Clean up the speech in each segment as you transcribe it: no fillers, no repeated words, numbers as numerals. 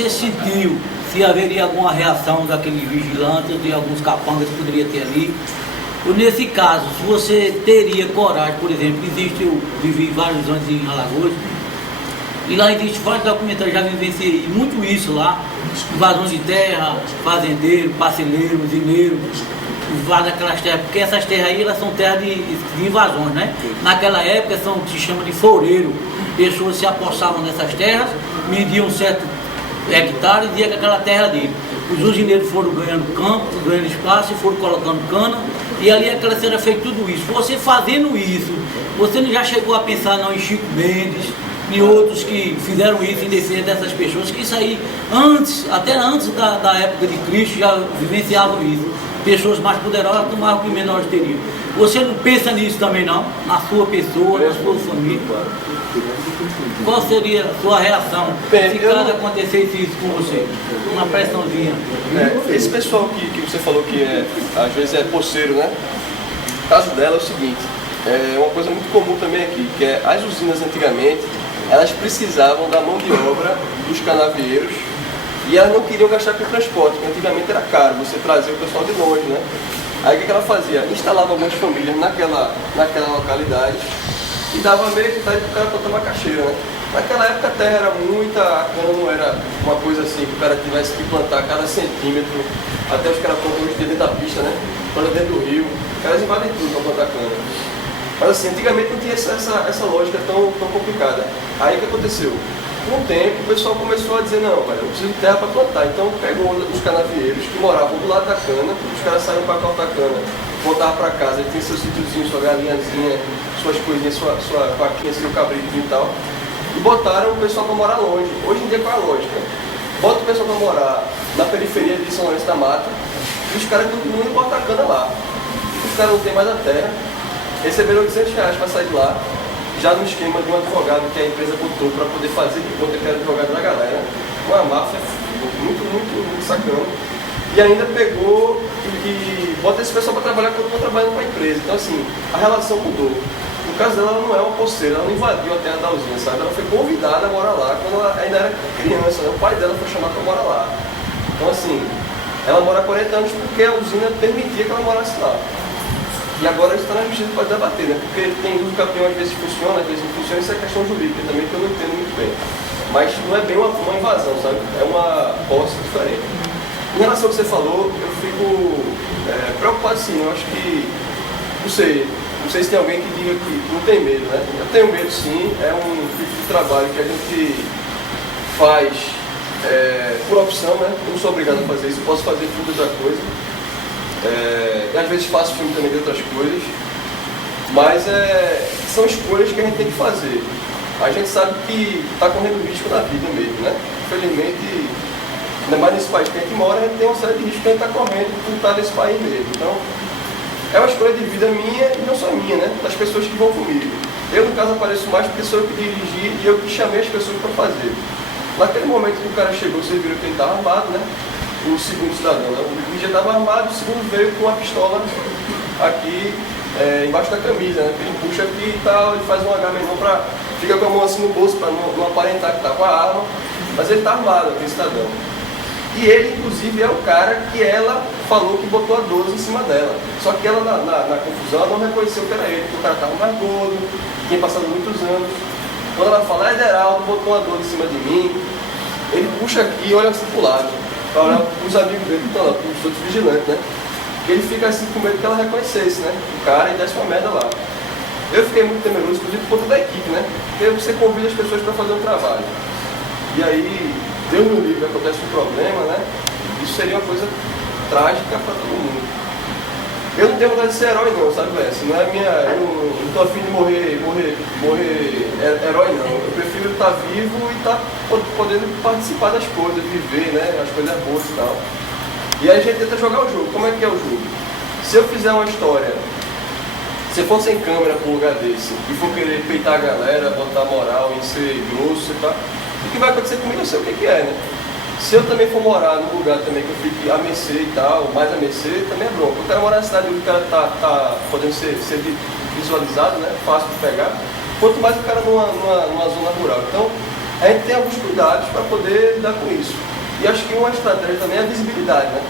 você sentiu se haveria alguma reação daqueles vigilantes, de alguns capangas que poderia ter ali. Ou nesse caso, se você teria coragem, por exemplo, eu vivi vários anos em Alagoas, e lá existe vários documentários, já vivenciei muito isso lá, invasão de terra, fazendeiro, parceleiro, usineiro, invasão daquelas terras, porque essas terras aí elas são terras de invasões, né? Naquela época se chama de foureiro, pessoas se apossavam nessas terras, mediam um certo hectare e dizia que aquela terra dele. Os usineiros foram ganhando campo, ganhando espaço e foram colocando cana, e ali era feito tudo isso. Você fazendo isso, você não já chegou a pensar não em Chico Mendes, e outros que fizeram isso em defesa dessas pessoas, que isso aí, até antes da época de Cristo, já vivenciavam isso. Pessoas mais poderosas tomavam o que menores teriam. Você não pensa nisso também não? Na sua pessoa, na sua família? Qual seria a sua reação se caso acontecesse isso com você? Uma pressãozinha. Esse pessoal que você falou que às vezes é poceiro, né? O caso dela é o seguinte, é uma coisa muito comum também aqui, que é as usinas antigamente, elas precisavam da mão de obra dos canavieiros e elas não queriam gastar com transporte, porque antigamente era caro você trazer o pessoal de longe, né? Aí o que ela fazia? Instalava algumas famílias naquela localidade e dava meia hectare para o cara plantar macaxeira, né? Naquela época a terra era muita, a cana não era uma coisa assim que o cara tivesse que plantar cada centímetro, até os caras plantam hoje dentro da pista, né? Plantam dentro do rio, os caras invadem tudo para plantar cana. Mas assim, antigamente não tinha essa lógica tão complicada. Aí o que aconteceu? Com o tempo o pessoal começou a dizer, não, velho, eu preciso de terra para plantar. Então pegou os canavieiros que moravam do lado da cana, os caras saíam para cortar cana, voltavam para casa, ele tinha seu sítiozinho, sua galinhazinha, suas coisinhas, sua vaquinha, seu cabritinho e tal. E botaram o pessoal para morar longe. Hoje em dia qual é a lógica? Bota o pessoal para morar na periferia de São Lourenço da Mata e os caras continuam indo cortar cana lá. Os caras não têm mais a terra, receberam R$800 para sair de lá, já no esquema de um advogado que a empresa botou para poder fazer de conta que era advogado da galera. Uma máfia muito sacana. E ainda pegou e bota esse pessoal para trabalhar quando estão trabalhando com a empresa. Então assim, a relação mudou. No caso dela, ela não é uma poceira, ela não invadiu a terra da usina, sabe? Ela foi convidada a morar lá quando ela ainda era criança, né? O pai dela foi chamado para morar lá. Então assim, ela mora há 40 anos porque a usina permitia que ela morasse lá. E agora isso está na justiça para debater, né? Porque tem uso campeão, às vezes funciona, às vezes não funciona, isso é questão jurídica também, que eu não entendo muito bem. Mas não é bem uma invasão, sabe? É uma posse diferente. Em relação ao que você falou, eu fico preocupado sim, eu acho que, não sei se tem alguém que diga que não tem medo, né? Eu tenho medo sim, é um tipo de trabalho que a gente faz por opção, né? Eu não sou obrigado a fazer isso, eu posso fazer tudo outra coisa. E às vezes faço filme também de outras coisas, mas são escolhas que a gente tem que fazer. A gente sabe que está correndo risco na vida mesmo, né? Infelizmente, ainda mais nesse país que a gente mora, a gente tem uma série de riscos que a gente está correndo por estar nesse país mesmo. Então, é uma escolha de vida minha e não só minha, né? Das pessoas que vão comigo. Eu, no caso, apareço mais porque sou eu que dirigi e eu que chamei as pessoas para fazer. Naquele momento que o cara chegou, vocês viram que ele estava armado, né? O segundo cidadão, né? O já estava armado, o segundo veio com uma pistola aqui embaixo da camisa, né? Ele puxa aqui e tal, ele faz um H menor para fica com a mão assim no bolso para não aparentar que está com a arma, mas ele está armado, aquele cidadão. E ele, inclusive, é o cara que ela falou que botou a 12 em cima dela. Só que ela, na confusão, ela não reconheceu que era ele, porque o cara estava mais gordo, tinha passado muitos anos. Quando ela fala, Ederaldo botou uma 12 em cima de mim, ele puxa aqui e olha assim pro lado, para olhar os amigos dele que estão lá, os outros vigilantes, né? Ele fica assim com medo que ela reconhecesse, né? O cara e desse uma merda lá. Eu fiquei muito temeroso, inclusive por conta da equipe, né? Porque você convida as pessoas para fazer um trabalho. E aí, Deus no livro, acontece um problema, né? Isso seria uma coisa trágica para todo mundo. Eu não tenho vontade de ser herói não, sabe, velho? Não é minha. Eu não tô afim de morrer herói não. Eu prefiro estar vivo e estar podendo participar das coisas, viver, né? As coisas boas e tal. E aí a gente tenta jogar o jogo. Como é que é o jogo? Se eu fizer uma história, se eu for sem câmera para um lugar desse e for querer peitar a galera, botar moral em ser grosso e tal, o que vai acontecer comigo eu sei o que é, né? Se eu também for morar num lugar também que eu fique a mercê e tal, mais a mercê, também é bronco. Eu quero morar na cidade onde o cara tá podendo ser visualizado, né? Fácil de pegar. Quanto mais o cara numa zona rural. Então, a gente tem alguns cuidados para poder lidar com isso. E acho que uma estratégia também é a visibilidade, né?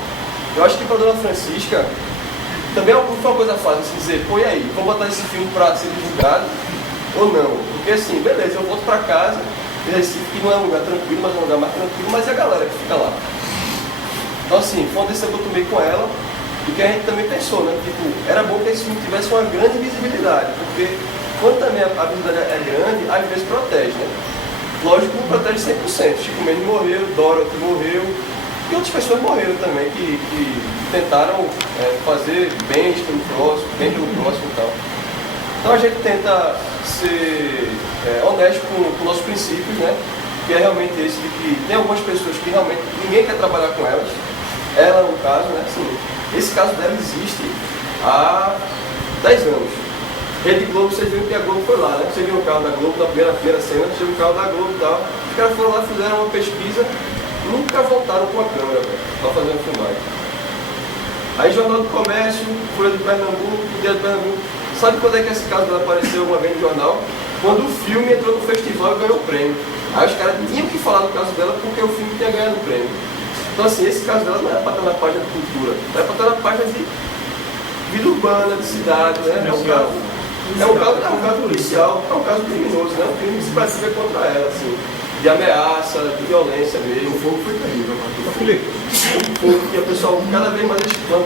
Eu acho que para a Dona Francisca também não foi uma coisa fácil, assim, dizer, pô, e aí, vou botar esse filme para ser divulgado ou não? Porque assim, beleza, eu volto para casa, em Recife, que não é um lugar tranquilo, mas é um lugar mais tranquilo, mas é a galera que fica lá. Então assim, foi uma decisão que eu tomei com ela, e que a gente também pensou, né? Tipo, era bom que esse filme tivesse uma grande visibilidade, porque quando também a visibilidade é grande, às vezes protege, né? Lógico que não protege 100%. Chico Mendes morreu, Dorothy morreu, e outras pessoas morreram também, que tentaram fazer bem pelo próximo, bem pelo próximo e tal. Então a gente tenta ser honesto com nossos princípios, né? Que é realmente esse de que tem algumas pessoas que realmente ninguém quer trabalhar com elas. Ela, no caso, né? Assim, esse caso dela existe há 10 anos. Rede Globo, vocês viram que a Globo foi lá, né? Você viu o carro da Globo, na primeira cena, você viu o carro da Globo e tal. Os caras foram lá, fizeram uma pesquisa, nunca voltaram com a câmera, para fazer uma filmagem. Aí Jornal do Comércio, Folha de Pernambuco, Dia de Pernambuco. Sabe quando é que esse caso dela apareceu uma vez no jornal? Quando o filme entrou no festival e ganhou o prêmio. Aí os caras tinham que falar do caso dela porque o filme tinha ganhado o prêmio. Então assim, esse caso dela não é para estar na página de cultura, é para estar na página de vida urbana, de cidade, né? É um caso policial, é um caso criminoso, né? Um crime que se pratica contra ela, assim, de ameaça, de violência mesmo. O fogo foi terrível, O fogo que o pessoal cada vez mais